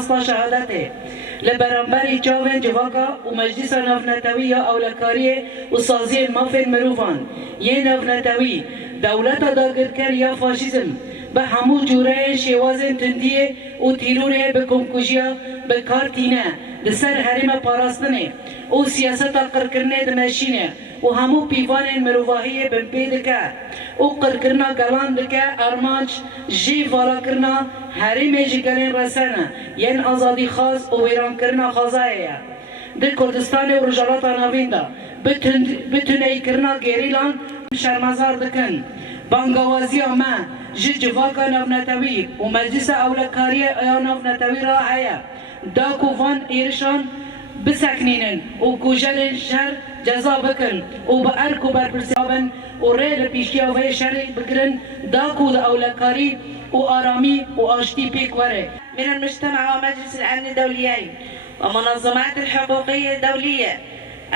أصل شهادته لبرانبري جاوين جواكا ومجلس نفنتوية أو لكارية وصازي المافين مروفان يه نفنتوي دولة داگرکر یا فاشیزم به همو جوره شوازن تندیه و تیروره به کمکوشیا به کارتینه لسر حرم پاراستنه و سیاست قرکرنه دمشینه و همو پیوان مروفاهی بمپیدکه و قرکرنا گلان دکه ارمانچ جی والا کرنا حرم جگرین رسانه ین آزادی خاص و ویران کرنا خازایه در کردستان و رجالات ناوین دا بتونه کرنا گریلان شرمزار دکن بانگوازی ما جی جواکا نفنتوی و مجلس اولکاری یا نفنتوی را هیا دا کوفان ایرشان بسکنینن و کوجل شهر جزا بکن و با ارک و برپرسیابن و ریل پیشتی و شهر بکرن دا کود اولکاری و آرامی و آشتی پیک وره من المجتمع ومجلس الأمن الدوليين ومنظمات الحقوقية الدولية.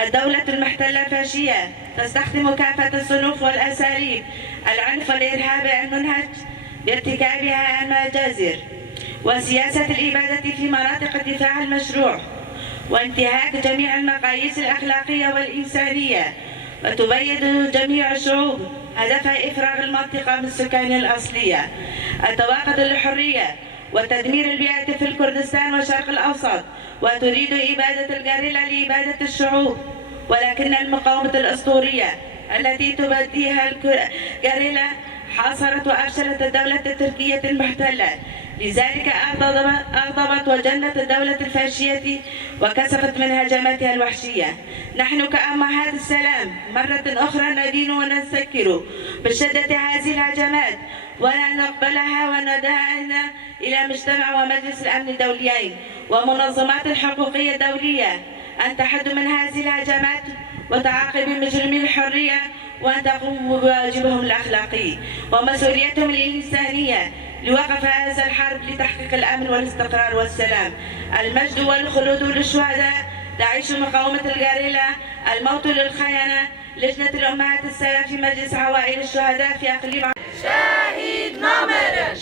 الدولة المحتلة فاشية تستخدم كافة الصنوف والأساليب العنف والإرهاب المنهج بارتكابها المجازر وسياسة الإبادة في مناطق الدفاع المشروع وانتهاك جميع المقاييس الأخلاقية والإنسانية وتبيد جميع الشعوب هدف إفراغ المنطقة من السكان الأصلية التواقد للحرية وتدمير البيئة في الكردستان والشرق الأوسط وتريد إبادة الغوريلا لإبادة الشعوب ولكن المقاومة الأسطورية التي تبديها الغوريلا حاصرت وأفشلت الدولة التركية المحتلة لذلك أغضبت وجنت الدولة الفاشية وكسفت من هجماتها الوحشية. نحن كأمهات السلام مرة أخرى ندين ونستذكر بشدة هذه الهجمات ولا نقبلها وندعنا إلى مجتمع ومجلس الأمن الدوليين ومنظمات الحقوقية الدولية أن تحد من هذه الهجمات وتعاقب مجرمي الحرية وأن تقوموا بواجبهم الأخلاقي ومسؤوليتهم الإنسانية لوقف هذا الحرب لتحقيق الأمن والاستقرار والسلام. المجد والخلود للشهداء، تعيش مقاومة الغوريلا، الموت للخيانة. لجنة الأمهات السلام في مجلس عوائل الشهداء في أقليم شهيد نامرن